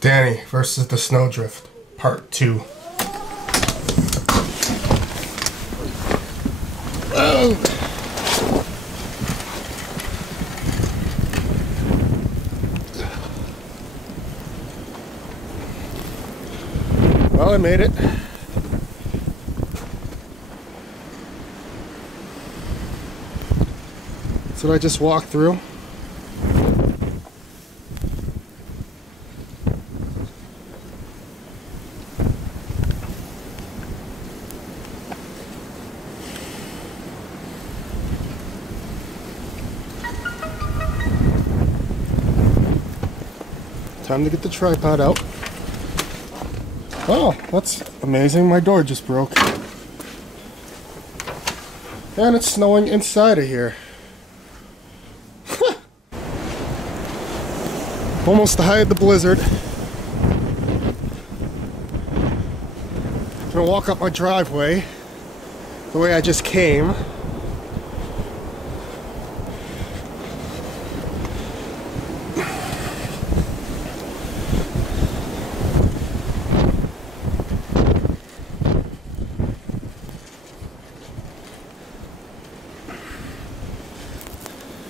Danny versus the Snowdrift, Part 2. Well, I made it. That's what I just walked through. Time to get the tripod out. Oh, that's amazing. My door just broke. And it's snowing inside of here. Almost the height of the blizzard. Gonna walk up my driveway the way I just came.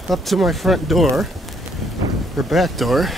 Up to my front door, or back door.